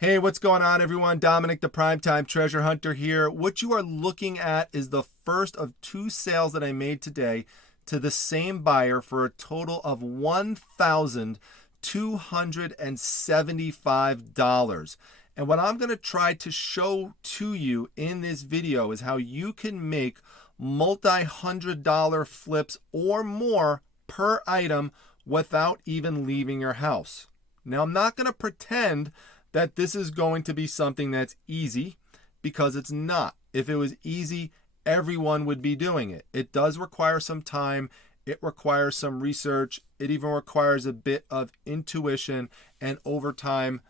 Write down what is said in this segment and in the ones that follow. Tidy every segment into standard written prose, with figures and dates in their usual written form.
Hey, what's going on, everyone? Dominic, the Primetime Treasure Hunter here. What you are looking at is the first of two sales that I made today to the same buyer for a total of $1,275. And what I'm going to try to show to you in this video is how you can make multi-$100 flips or more per item without even leaving your house. Now, I'm not going to pretend that this is going to be something that's easy, because it's not. If it was easy, everyone would be doing it. It does require some time. It requires some research. It even requires a bit of intuition, and over time,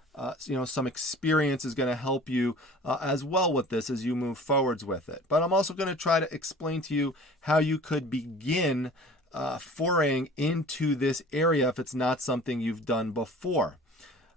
some experience is going to help you as well with this as you move forwards with it. But I'm also going to try to explain to you how you could begin foraying into this area if it's not something you've done before.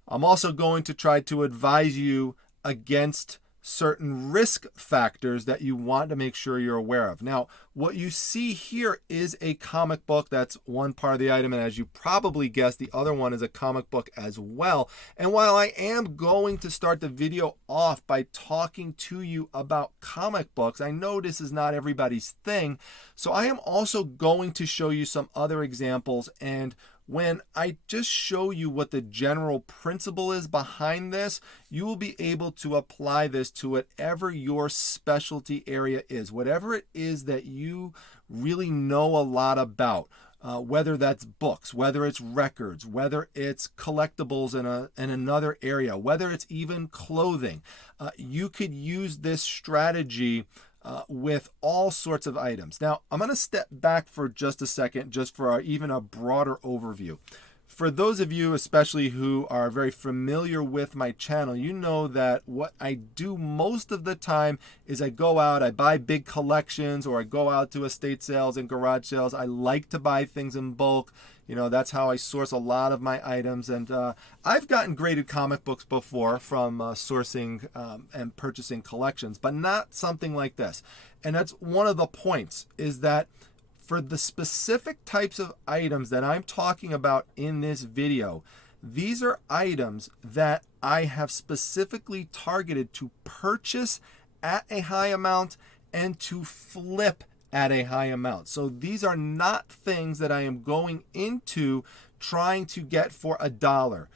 I'm also going to try to advise you against certain risk factors that you want to make sure you're aware of. Now, what you see here is a comic book. That's one part of the item, and as you probably guessed, the other one is a comic book as well. And while I am going to start the video off by talking to you about comic books, I know this is not everybody's thing, so I am also going to show you some other examples. And when I just show you what the general principle is behind this, you will be able to apply this to whatever your specialty area is, whatever it is that you really know a lot about, whether that's books, whether it's records, whether it's collectibles in another area, whether it's even clothing. You could use this strategy with all sorts of items. Now, I'm going to step back for just a second, just for even a broader overview. For those of you, especially who are very familiar with my channel, you know that what I do most of the time is I go out, I buy big collections, or I go out to estate sales and garage sales. I like to buy things in bulk. You know, that's how I source a lot of my items. And I've gotten graded comic books before from sourcing and purchasing collections, but not something like this. And that's one of the points, is that for the specific types of items that I'm talking about in this video, these are items that I have specifically targeted to purchase at a high amount and to flip at a high amount. So these are not things that I am going into trying to get for $1, $5,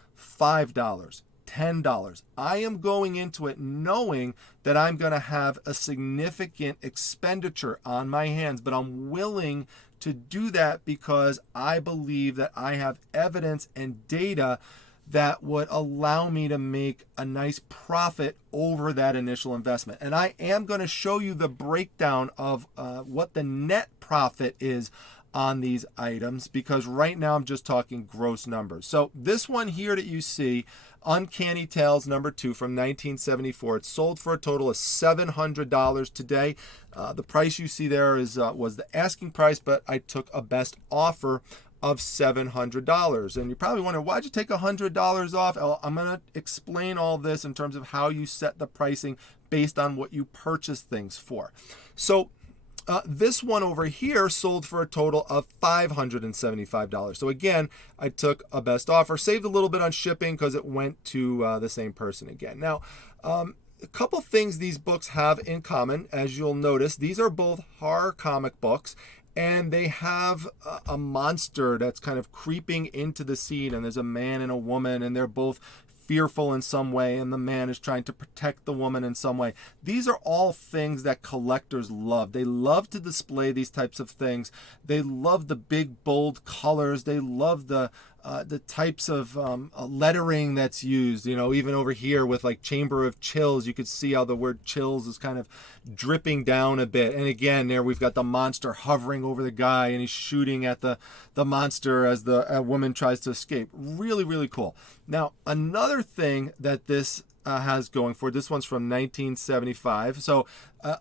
$10. I am going into it knowing that I'm going to have a significant expenditure on my hands, but I'm willing to do that because I believe that I have evidence and data that would allow me to make a nice profit over that initial investment. And I am going to show you the breakdown of what the net profit is on these items, because right now I'm just talking gross numbers. So this one here that you see, Uncanny Tales number 2 from 1974, it sold for a total of $700 today. The price you see there is was the asking price, but I took a best offer of $700. And you're probably wondering, why'd you take $100 off? I'm going to explain all this in terms of how you set the pricing based on what you purchase things for. So this one over here sold for a total of $575. So again, I took a best offer, saved a little bit on shipping because it went to the same person again. Now, a couple things these books have in common. As you'll notice, these are both horror comic books, and they have a monster that's kind of creeping into the scene, and there's a man and a woman, and they're both fearful in some way, and the man is trying to protect the woman in some way. These are all things that collectors love. They love to display these types of things. They love the big, bold colors. They love the types of lettering that's used. You know, even over here with like Chamber of Chills, you could see how the word chills is kind of dripping down a bit. And again, there we've got the monster hovering over the guy, and he's shooting at the monster as the woman tries to escape. Really, really cool. Now, another thing that this has going for it, this one's from 1975. So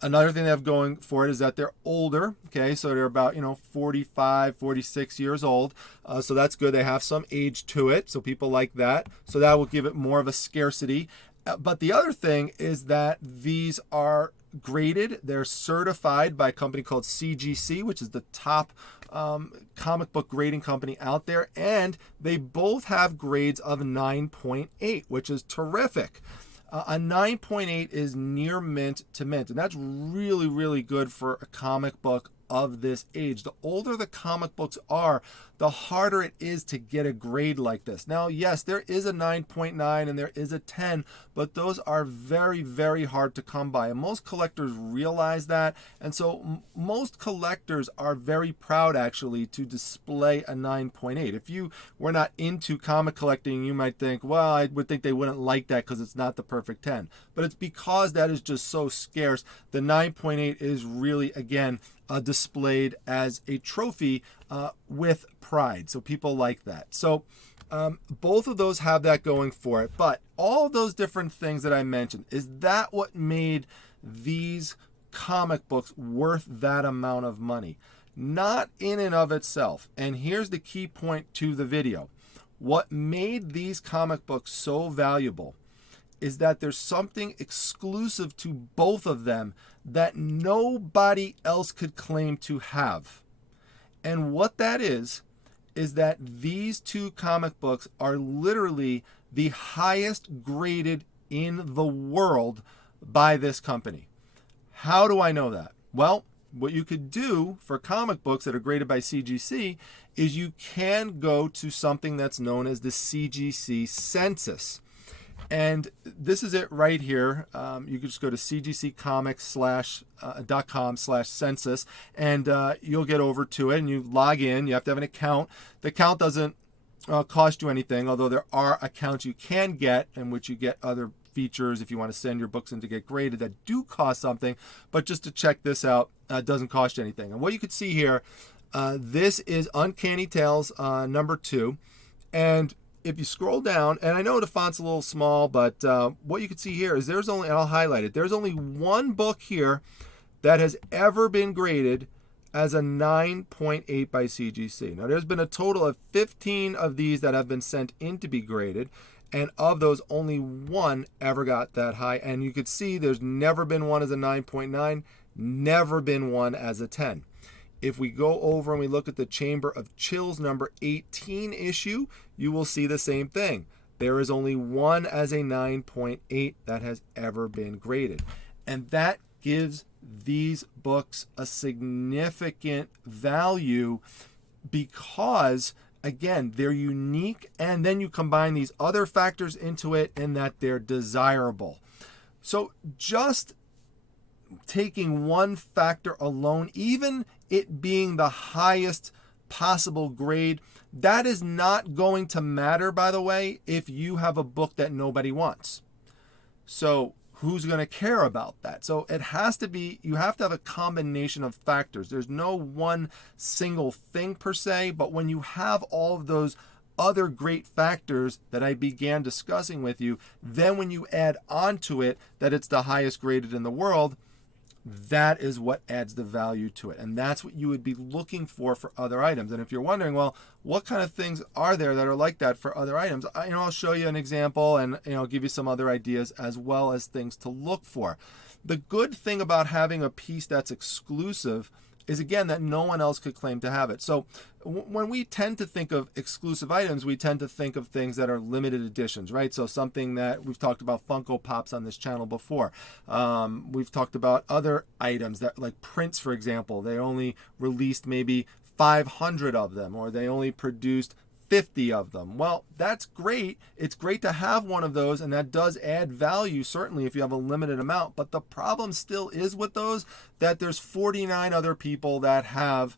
another thing they have going for it is that they're older. Okay, so they're about 45, 46 years old. So that's good. They have some age to it. So people like that. So that will give it more of a scarcity. But the other thing is that these are graded. They're certified by a company called CGC, which is the top comic book grading company out there. And they both have grades of 9.8, which is terrific. A 9.8 is near mint to mint, and that's really, really good for a comic book of this age. The older the comic books are, the harder it is to get a grade like this. Now, yes, there is a 9.9 and there is a 10, but those are very, very hard to come by. And most collectors realize that. And so most collectors are very proud, actually, to display a 9.8. If you were not into comic collecting, you might think, well, I would think they wouldn't like that because it's not the perfect 10. But it's because that is just so scarce. The 9.8 is really, again, displayed as a trophy with pride. So people like that. So both of those have that going for it. But all those different things that I mentioned, is that what made these comic books worth that amount of money? Not in and of itself. And here's the key point to the video. What made these comic books so valuable is that there's something exclusive to both of them that nobody else could claim to have. And what that is that these two comic books are literally the highest graded in the world by this company. How do I know that? Well, what you could do for comic books that are graded by CGC is you can go to something that's known as the CGC census. And this is it right here. You can just go to cgccomics.com/census and you'll get over to it and you log in. You have to have an account. The account doesn't cost you anything, although there are accounts you can get in which you get other features if you want to send your books in to get graded that do cost something. But just to check this out, it doesn't cost you anything. And what you can see here, this is Uncanny Tales #2. And if you scroll down, and I know the font's a little small, but what you can see here is there's only, and I'll highlight it, there's only one book here that has ever been graded as a 9.8 by CGC. Now, there's been a total of 15 of these that have been sent in to be graded, and of those, only one ever got that high. And you could see there's never been one as a 9.9, never been one as a 10. If we go over and we look at the Chamber of Chills #18 issue, you will see the same thing. There is only one as a 9.8 that has ever been graded. And that gives these books a significant value because, again, they're unique, and then you combine these other factors into it and that they're desirable. So just taking one factor alone, even it being the highest possible grade, that is not going to matter, by the way, if you have a book that nobody wants. So who's going to care about that? So it has to be, you have to have a combination of factors. There's no one single thing per se, but when you have all of those other great factors that I began discussing with you, then when you add onto it that it's the highest graded in the world, that is what adds the value to it. And that's what you would be looking for other items. And if you're wondering, well, what kind of things are there that are like that for other items? I'll show you an example and give you some other ideas as well as things to look for. The good thing about having a piece that's exclusive is, again, that no one else could claim to have it. So when we tend to think of exclusive items, we tend to think of things that are limited editions, right? So something that we've talked about, Funko Pops on this channel before. We've talked about other items that, like prints, for example, they only released maybe 500 of them, or they only produced 50 of them. Well, that's great. It's great to have one of those, and that does add value, certainly, if you have a limited amount. But the problem still is with those that there's 49 other people that have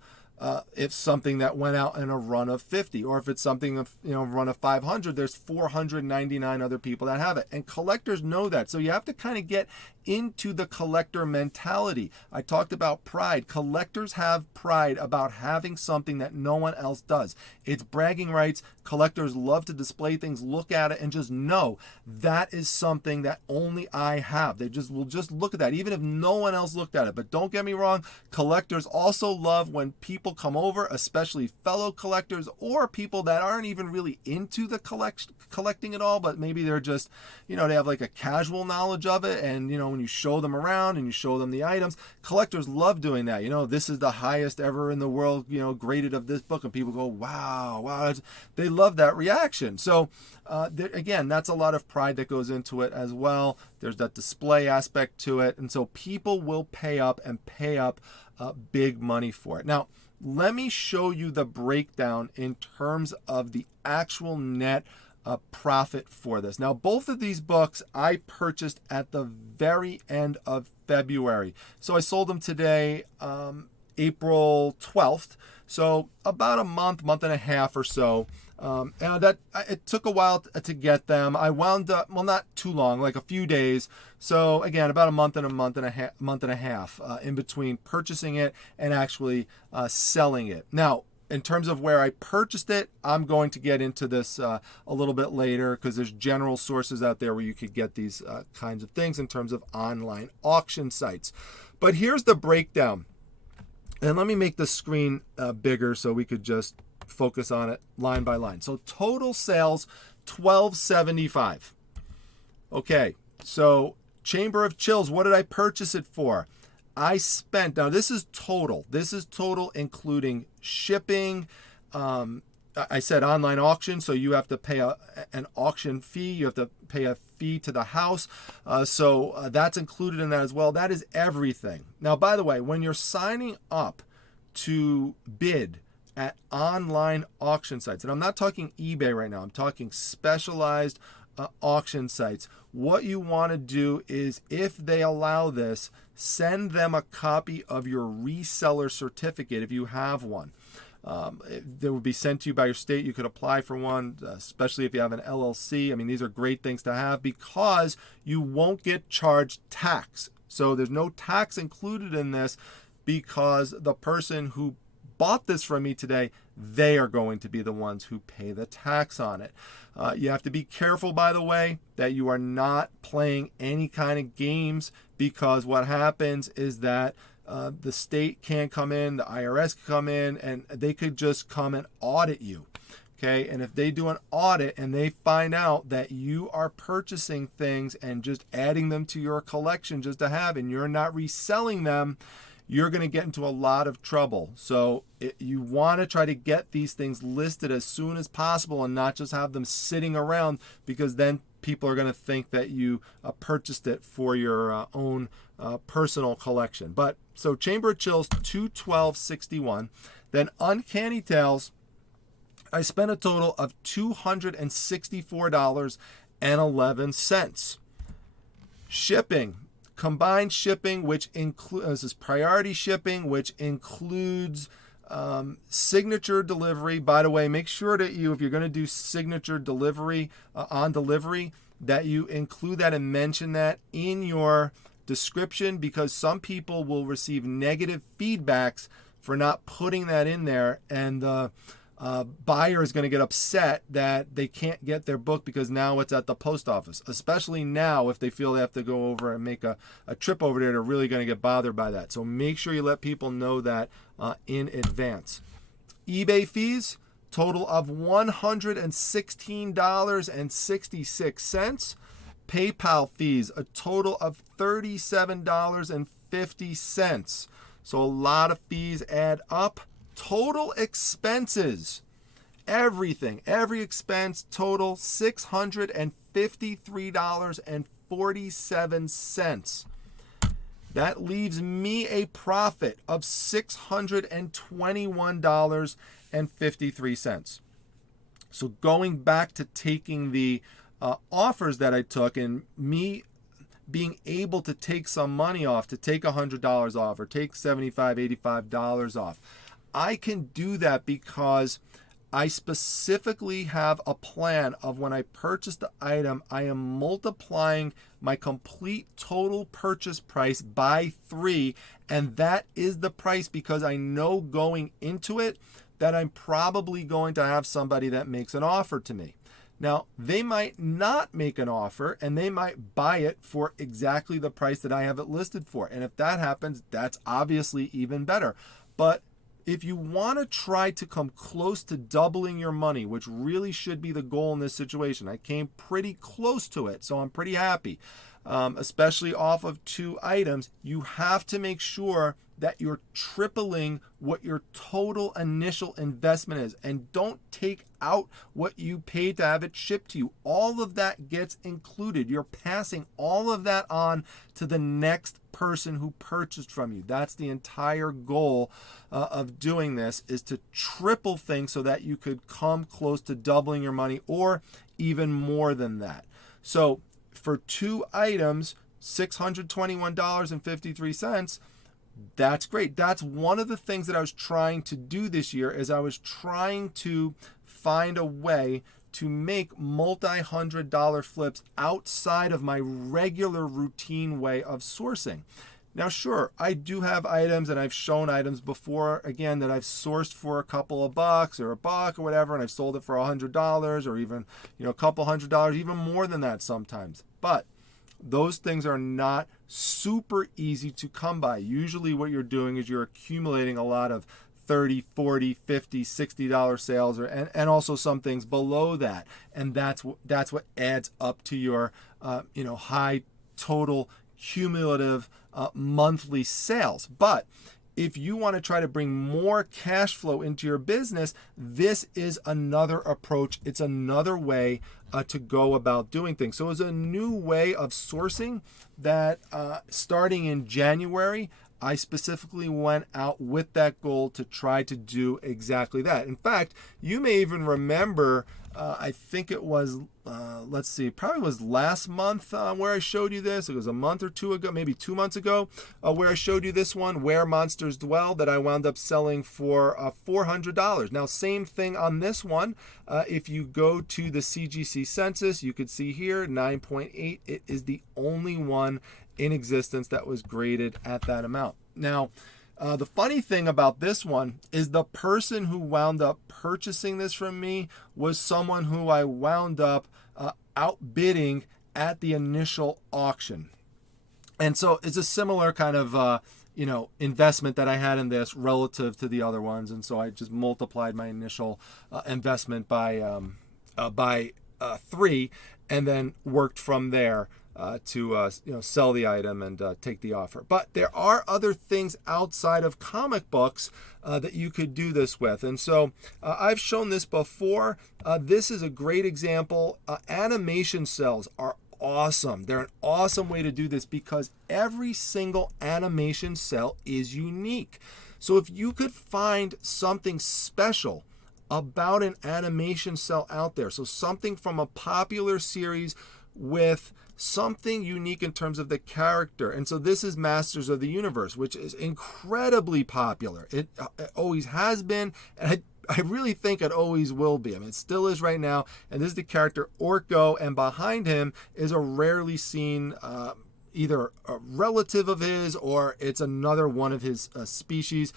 if something that went out in a run of 50, or if it's something of run of 500, there's 499 other people that have it, and collectors know that. So you have to kind of get into the collector mentality. I talked about pride. Collectors have pride about having something that no one else does. It's bragging rights. Collectors love to display things, look at it, and just know that is something that only I have. They will just look at that, even if no one else looked at it. But don't get me wrong, collectors also love when people people come over, especially fellow collectors or people that aren't even really into the collecting at all, but maybe they're just, they have like a casual knowledge of it. And, when you show them around and you show them the items, collectors love doing that. This is the highest ever in the world, graded of this book. And people go, wow. They love that reaction. So again, that's a lot of pride that goes into it as well. There's that display aspect to it. And so people will pay up big money for it. Now, let me show you the breakdown in terms of the actual net profit for this. Now, both of these books I purchased at the very end of February. So I sold them today, April 12th. So about a month and a half or so. And it took a while to get them. I wound up, not too long, like a few days. So again, about a month and a half in between purchasing it and actually selling it. Now, in terms of where I purchased it, I'm going to get into this a little bit later because there's general sources out there where you could get these kinds of things in terms of online auction sites. But here's the breakdown. And let me make the screen bigger so we could just focus on it line by line. So total sales, $12.75. Okay, so Chamber of Chills, what did I purchase it for? I spent, now this is total. This is total including shipping. I said online auction, so you have to pay an auction fee. You have to pay a fee to the house. So that's included in that as well. That is everything. Now, by the way, when you're signing up to bid at online auction sites, and I'm not talking eBay right now, I'm talking specialized auction sites, what you want to do is, if they allow this, send them a copy of your reseller certificate if you have one. They will be sent to you by your state. You could apply for one, especially if you have an LLC. I mean, these are great things to have because you won't get charged tax. So there's no tax included in this because the person who bought this from me today, they are going to be the ones who pay the tax on it. You have to be careful, by the way, that you are not playing any kind of games, because what happens is that the state can come in, the IRS can come in, and they could just come and audit you. Okay, and if they do an audit and they find out that you are purchasing things and just adding them to your collection just to have, and you're not reselling them, you're going to get into a lot of trouble. So you want to try to get these things listed as soon as possible and not just have them sitting around, because then people are going to think that you purchased it for your own personal collection. But so Chamber of Chills, $212.61. Then Uncanny Tales, I spent a total of $264.11. Shipping, combined shipping, which includes, this is priority shipping, which includes signature delivery. By the way, make sure that if you're going to do signature delivery on delivery, that you include that and mention that in your description, because some people will receive negative feedbacks for not putting that in there, and the buyer is going to get upset that they can't get their book because now it's at the post office. Especially now, if they feel they have to go over and make a trip over there, they're really going to get bothered by that. So make sure you let people know that in advance. eBay fees, total of $116.66. PayPal fees, a total of $37.50. So a lot of fees add up. Total expenses, everything, every expense total, $653.47. That leaves me a profit of $621.53. So going back to taking the offers that I took and me being able to take some money off, to take $100 off or take $75, $85 off, I can do that because I specifically have a plan of when I purchase the item, I am multiplying my complete total purchase price by 3. And that is the price because I know going into it that I'm probably going to have somebody that makes an offer to me. Now, they might not make an offer and they might buy it for exactly the price that I have it listed for. And if that happens, that's obviously even better. But if you want to try to come close to doubling your money, which really should be the goal in this situation, I came pretty close to it, so I'm pretty happy, especially off of 2 items. You have to make sure that you're tripling what your total initial investment is, and don't take out what you paid to have it shipped to you. All of that gets included. You're passing all of that on to the next person who purchased from you. That's the entire goal of doing this, is to triple things so that you could come close to doubling your money, or even more than that. So for 2 items, $621.53, that's great. That's one of the things that I was trying to do this year, is I was trying to find a way to make multi-$100 flips outside of my regular routine way of sourcing. Now, sure, I do have items, and I've shown items before, again, that I've sourced for a couple of bucks or $1 or whatever, and I've sold it for $100 or even, a couple $100, even more than that sometimes. But those things are not super easy to come by. Usually what you're doing is you're accumulating a lot of $30, $40, $50, $60 sales, and also some things below that. And that's what adds up to your high total cumulative monthly sales. But if you want to try to bring more cash flow into your business, this is another approach. It's another way to go about doing things. So it's a new way of sourcing that starting in January, I specifically went out with that goal to try to do exactly that. In fact, you may even remember, I think it was, probably was last month where I showed you this. It was a month or 2 ago, maybe 2 months ago, where I showed you this one, Where Monsters Dwell, that I wound up selling for $400. Now, same thing on this one. If you go to the CGC census, you could see here, 9.8. It is the only one in existence that was graded at that amount. Now, the funny thing about this one is the person who wound up purchasing this from me was someone who I wound up outbidding at the initial auction. And so it's a similar kind of investment that I had in this relative to the other ones. And so I just multiplied my initial investment by 3, and then worked from there to sell the item and take the offer. But there are other things outside of comic books that you could do this with. And so I've shown this before. This is a great example. Animation cells are awesome. They're an awesome way to do this because every single animation cell is unique. So if you could find something special about an animation cell out there, so something from a popular series with something unique in terms of the character. And so this is Masters of the Universe, which is incredibly popular. It always has been, and I really think it always will be. I mean, it still is right now. And this is the character Orko, and behind him is a rarely seen either a relative of his or it's another one of his species,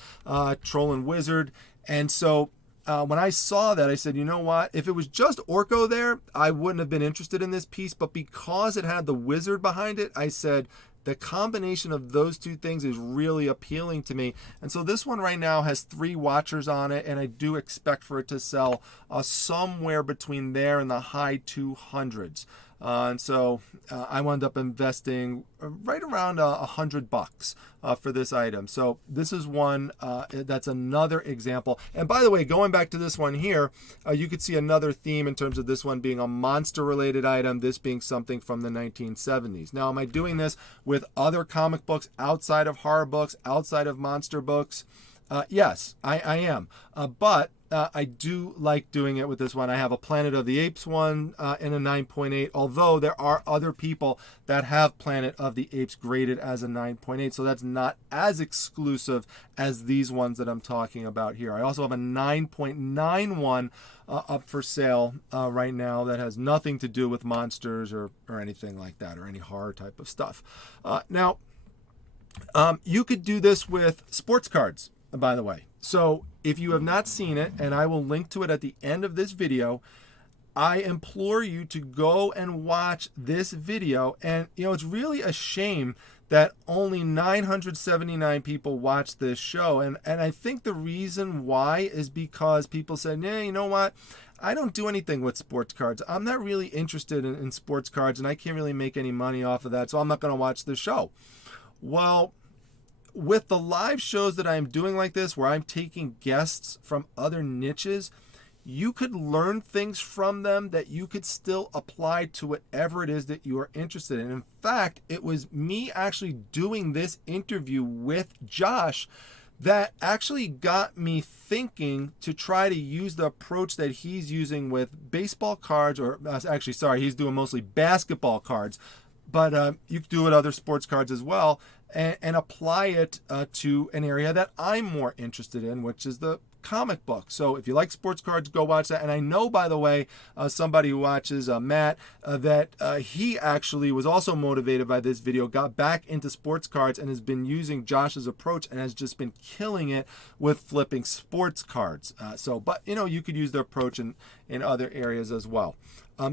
troll and wizard. And so when I saw that, I said, you know what? If it was just Orko there, I wouldn't have been interested in this piece. But because it had the wizard behind it, I said, the combination of those two things is really appealing to me. And so this one right now has 3 watchers on it, and I do expect for it to sell somewhere between there and the high 200s. And so I wound up investing right around $100 for this item. So this is one that's another example. And by the way, going back to this one here, you could see another theme in terms of this one being a monster related item, this being something from the 1970s. Now, am I doing this with other comic books outside of horror books, outside of monster books? Yes, I am. But I do like doing it with this one. I have a Planet of the Apes one in a 9.8, although there are other people that have Planet of the Apes graded as a 9.8, so that's not as exclusive as these ones that I'm talking about here. I also have a 9.91 up for sale right now that has nothing to do with monsters or anything like that, or any horror type of stuff. Now, you could do this with sports cards, by the way. So if you have not seen it, and I will link to it at the end of this video, I implore you to go and watch this video. And, it's really a shame that only 979 people watched this show. And I think the reason why is because people said, yeah, you know what? I don't do anything with sports cards. I'm not really interested in sports cards, and I can't really make any money off of that, so I'm not going to watch the show. Well, with the live shows that I'm doing like this, where I'm taking guests from other niches, you could learn things from them that you could still apply to whatever it is that you are interested in. In fact, it was me actually doing this interview with Josh that actually got me thinking to try to use the approach that he's using with baseball cards, or actually, sorry, he's doing mostly basketball cards, but you can do it with other sports cards as well, and apply it to an area that I'm more interested in, which is the comic book. So if you like sports cards, go watch that. And I know, by the way, somebody who watches, Matt, that he actually was also motivated by this video, got back into sports cards, and has been using Josh's approach and has just been killing it with flipping sports cards. But you could use the approach in other areas as well.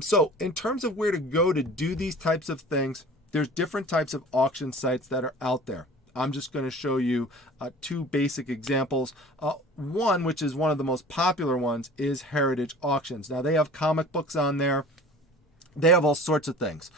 So in terms of where to go to do these types of things, there's different types of auction sites that are out there. I'm just going to show you two basic examples. One, which is one of the most popular ones, is Heritage Auctions. Now, they have comic books on there. They have all sorts of things.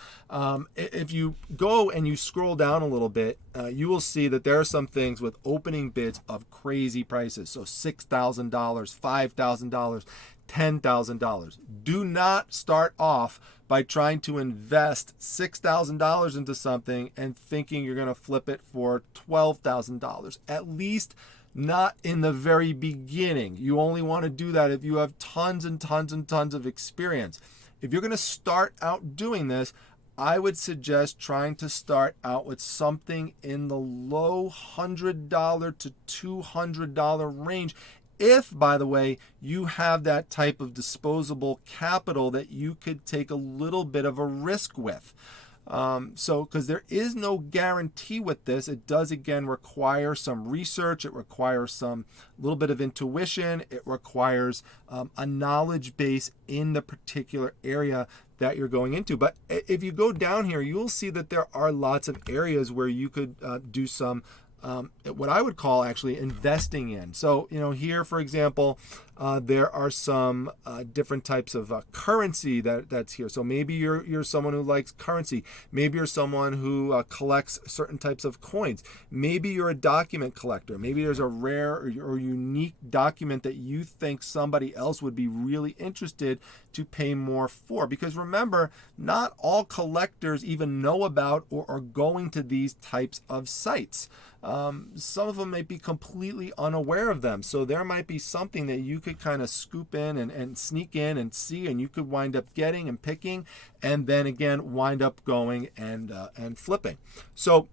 If you go and you scroll down a little bit, you will see that there are some things with opening bids of crazy prices. So $6,000, $5,000, $10,000. Do not start off by trying to invest $6,000 into something and thinking you're going to flip it for $12,000. At least not in the very beginning. You only want to do that if you have tons and tons and tons of experience. If you're going to start out doing this, I would suggest trying to start out with something in the low $100 to $200 range. If, by the way, you have that type of disposable capital that you could take a little bit of a risk with. Because there is no guarantee with this. It does, again, require some research. It requires some little bit of intuition. It requires a knowledge base in the particular area that you're going into. But if you go down here, you'll see that there are lots of areas where you could do some what I would call actually investing in. So, here, for example, there are some different types of currency that's here. So maybe you're someone who likes currency. Maybe you're someone who collects certain types of coins. Maybe you're a document collector. Maybe there's a rare or unique document that you think somebody else would be really interested to pay more for. Because remember, not all collectors even know about or are going to these types of sites. Some of them might be completely unaware of them. So there might be something that you could kind of scoop in and sneak in and see, and you could wind up getting and picking, and then again wind up going and flipping. So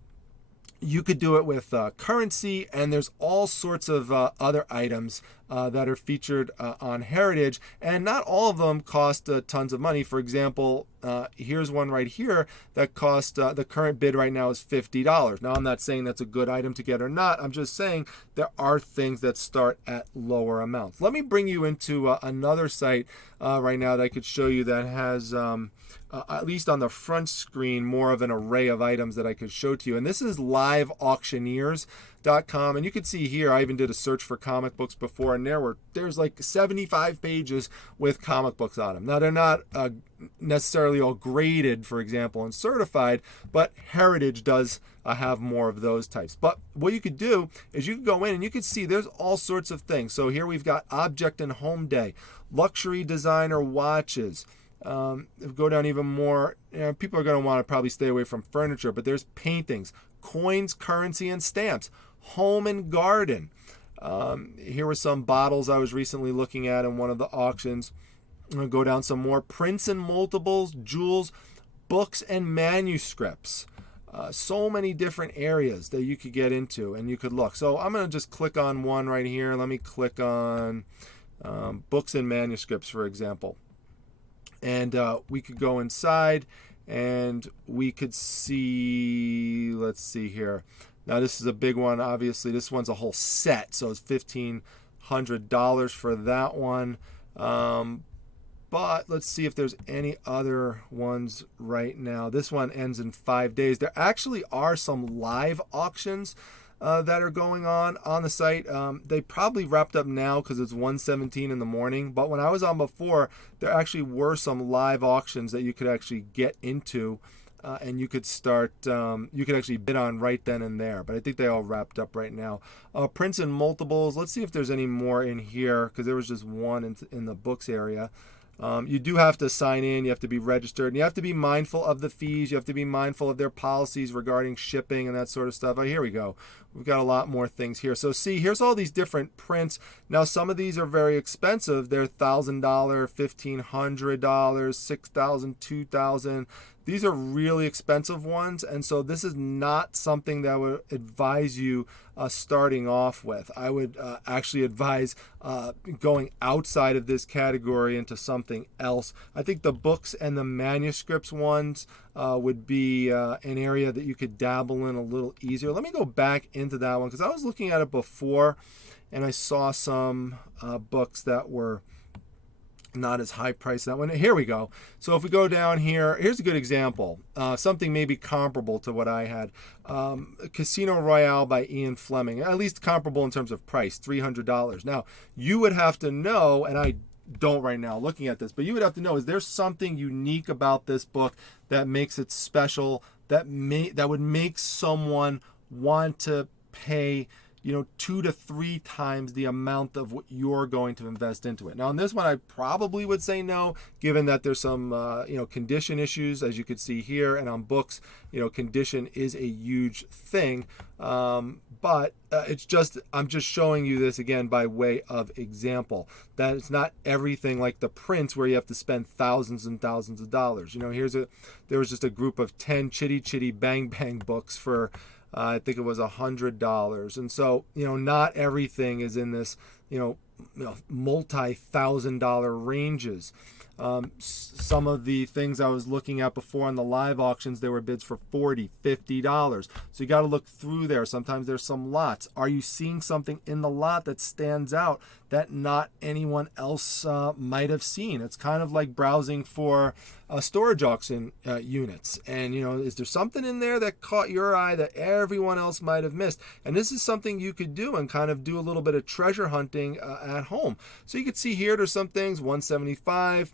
you could do it with currency, and there's all sorts of other items that are featured on Heritage, and not all of them cost tons of money. For example, here's one right here that cost, the current bid right now is $50. Now, I'm not saying that's a good item to get or not. I'm just saying there are things that start at lower amounts. Let me bring you into another site right now that I could show you that has, at least on the front screen, more of an array of items that I could show to you. And this is liveauctioneers.com. And you can see here, I even did a search for comic books before, and there's like 75 pages with comic books on them. Now, they're not necessarily all graded, for example, and certified, but Heritage does have more of those types. But what you could do is you could go in and you could see there's all sorts of things. So here we've got Object and Home Day, luxury designer watches. Go down even more, people are going to want to probably stay away from furniture, but there's paintings, coins, currency, and stamps, home and garden. Here were some bottles I was recently looking at in one of the auctions. I'm going to go down some more, prints and multiples, jewels, books and manuscripts. So many different areas that you could get into and you could look. So I'm going to just click on one right here. Let me click on books and manuscripts, for example. And we could go inside and we could see, let's see here. Now this is a big one, obviously. This one's a whole set, so it's $1,500 for that one. But But let's see if there's any other ones right now. This one ends in 5 days. There actually are some live auctions that are going on the site. They probably wrapped up now because it's 1:17 in the morning. But when I was on before, there actually were some live auctions that you could actually get into, and you could start. You could actually bid on right then and there. But I think they all wrapped up right now. Prints and multiples. Let's see if there's any more in here because there was just one in the books area. You do have to sign in, you have to be registered, and you have to be mindful of the fees, you have to be mindful of their policies regarding shipping and that sort of stuff. Oh, here we go. We've got a lot more things here. So see, here's all these different prints. Now, some of these are very expensive. They're $1,000, $1,500, $6,000, $2,000. These are really expensive ones, and so this is not something that I would advise you starting off with. I would actually advise going outside of this category into something else. I think the books and the manuscripts ones would be an area that you could dabble in a little easier. Let me go back into that one because I was looking at it before, and I saw some books that were not as high priced. That one. Here we go. So if we go down here, here's a good example. Something maybe comparable to what I had. Casino Royale by Ian Fleming. At least comparable in terms of price, $300. Now, you would have to know, and I don't right now looking at this, but you would have to know, is there something unique about this book that makes it special, that would make someone want to pay 2 to 3 times the amount of what you're going to invest into it. Now, on this one, I probably would say no, given that there's some, condition issues, as you could see here, and on books, condition is a huge thing. But I'm just showing you this again by way of example, that it's not everything like the prints where you have to spend thousands and thousands of dollars. There was just a group of 10 Chitty Chitty Bang Bang books for, I think it was $100. And so, not everything is in this, multi-$1,000 ranges. Some of the things I was looking at before on the live auctions, there were bids for $40, $50. So you got to look through there. Sometimes there's some lots. Are you seeing something in the lot that stands out that not anyone else might have seen? It's kind of like browsing for storage auction units. And, is there something in there that caught your eye that everyone else might have missed? And this is something you could do and kind of do a little bit of treasure hunting at home. So you could see here, there's some things, $175.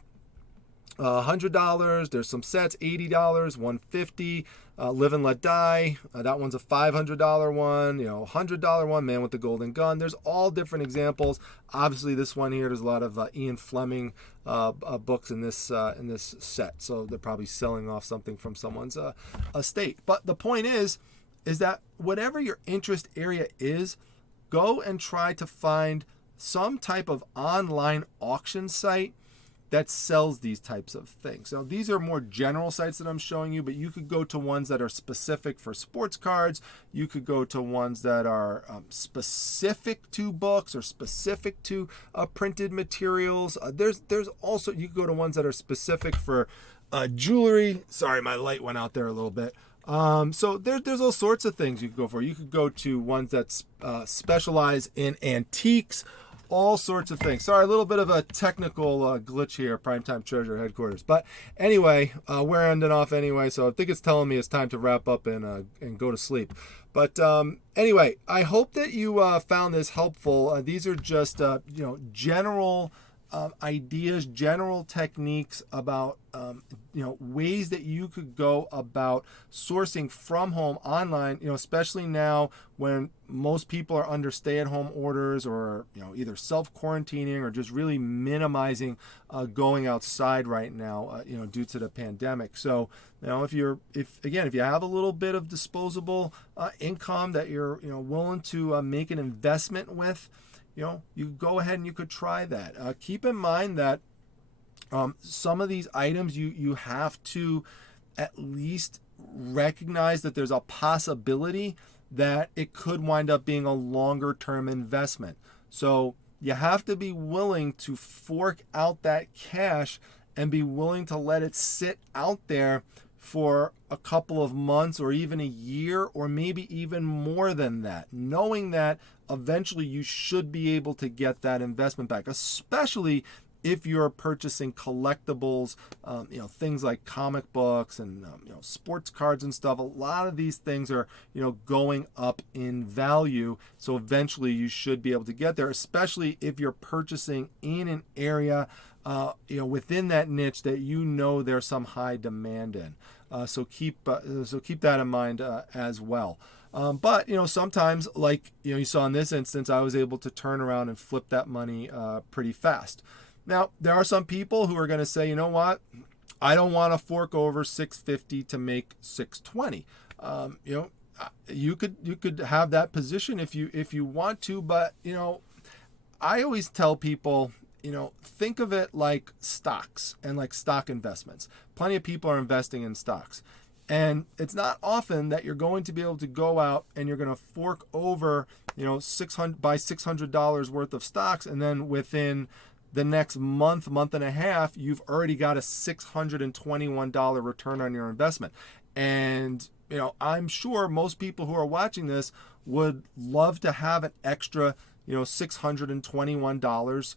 $100. There's some sets, $80, $150. Live and Let Die. That one's a $500 one. $100 one. Man with the Golden Gun. There's all different examples. Obviously, this one here, there's a lot of Ian Fleming books in this set. So they're probably selling off something from someone's estate. But the point is that whatever your interest area is, go and try to find some type of online auction site that sells these types of things. Now, these are more general sites that I'm showing you, but you could go to ones that are specific for sports cards. You could go to ones that are specific to books or specific to printed materials. There's also, you could go to ones that are specific for jewelry. Sorry, my light went out there a little bit. So there's all sorts of things you could go for. You could go to ones that specialize in antiques, all sorts of things. Sorry, a little bit of a technical glitch here, Primetime Treasure headquarters. But anyway, we're ending off anyway, so I think it's telling me it's time to wrap up and go to sleep. But anyway, I hope that you found this helpful. These are just general ideas, general techniques about ways that you could go about sourcing from home online, especially now when most people are under stay-at-home orders or either self-quarantining or just really minimizing going outside right now due to the pandemic. So if you have a little bit of disposable income that you're willing to make an investment with, you go ahead and you could try that. Keep in mind that some of these items you have to at least recognize that there's a possibility that it could wind up being a longer term investment. So you have to be willing to fork out that cash and be willing to let it sit out there for a couple of months or even a year or maybe even more than that, knowing that eventually you should be able to get that investment back, especially if you're purchasing collectibles, things like comic books and sports cards and stuff, a lot of these things are going up in value. So eventually you should be able to get there, especially if you're purchasing in an area within that niche that there's some high demand in. So keep that in mind as well. But sometimes, like you saw in this instance, I was able to turn around and flip that money pretty fast. Now, there are some people who are going to say, you know what, I don't want to fork over $650 to make $620. You could have that position if you want to, but I always tell people, think of it like stocks and like stock investments. Plenty of people are investing in stocks. And it's not often that you're going to be able to go out and you're going to fork over, $600 worth of stocks, and then within the next month and a half, you've already got a $621 return on your investment. And I'm sure most people who are watching this would love to have an extra $621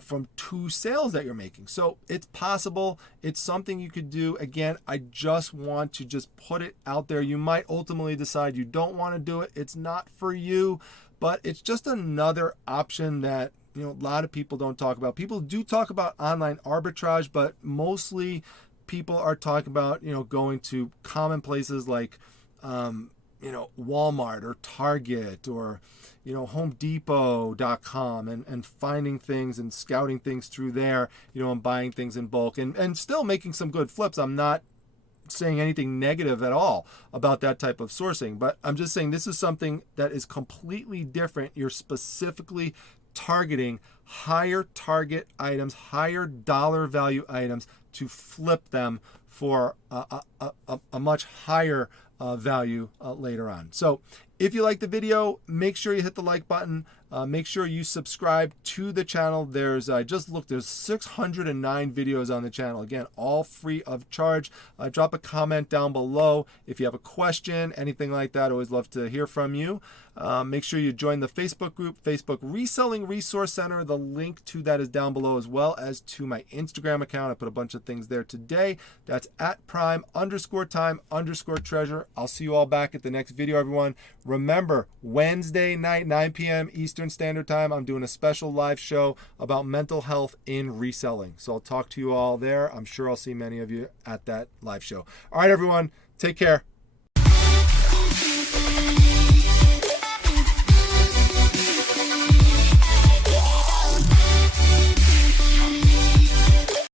from 2 sales that you're making. So it's possible. It's something you could do. Again, I just want to put it out there. You might ultimately decide you don't want to do it. It's not for you, but it's just another option that a lot of people don't talk about. People do talk about online arbitrage, but mostly people are talking about going to common places like Walmart or Target or HomeDepot.com and finding things and scouting things through there, and buying things in bulk and still making some good flips. I'm not saying anything negative at all about that type of sourcing, but I'm just saying this is something that is completely different. You're specifically targeting higher target items, higher dollar value items to flip them for a much higher value later on. So if you like the video, make sure you hit the like button. Make sure you subscribe to the channel. There's 609 videos on the channel. Again, all free of charge. Drop a comment down below if you have a question, anything like that. Always love to hear from you. Make sure you join the Facebook group, Facebook Reselling Resource Center. The link to that is down below, as well as to my Instagram account. I put a bunch of things there today. That's @prime_time_treasure. I'll see you all back at the next video, everyone. Remember, Wednesday night, 9 p.m. Eastern Standard Time, I'm doing a special live show about mental health in reselling. So I'll talk to you all there. I'm sure I'll see many of you at that live show. All right, everyone, take care.